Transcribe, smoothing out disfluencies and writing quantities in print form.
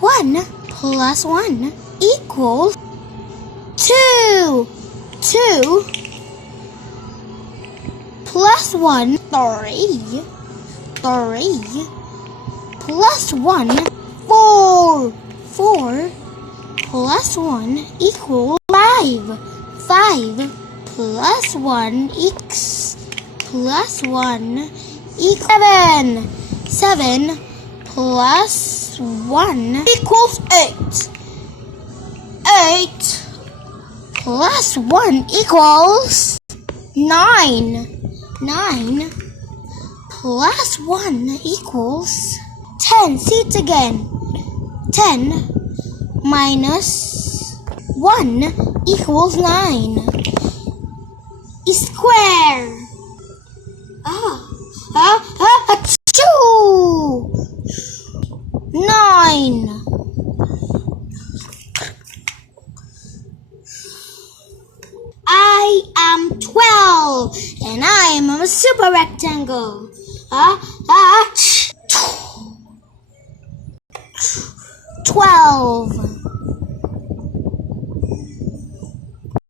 1 plus 1 equals 2. 2 plus 1, 3. 3 plus 1, 4. 4 plus 1 equals 5. 5 plus 1 equals 7. 7 plus 1 equals 8. 8 plus 1 equals 9. 9 plus 1 equals 10. See it again. 10 minus 1 equals 9. Square. 9. I am 12 and I am a super rectangle. 12.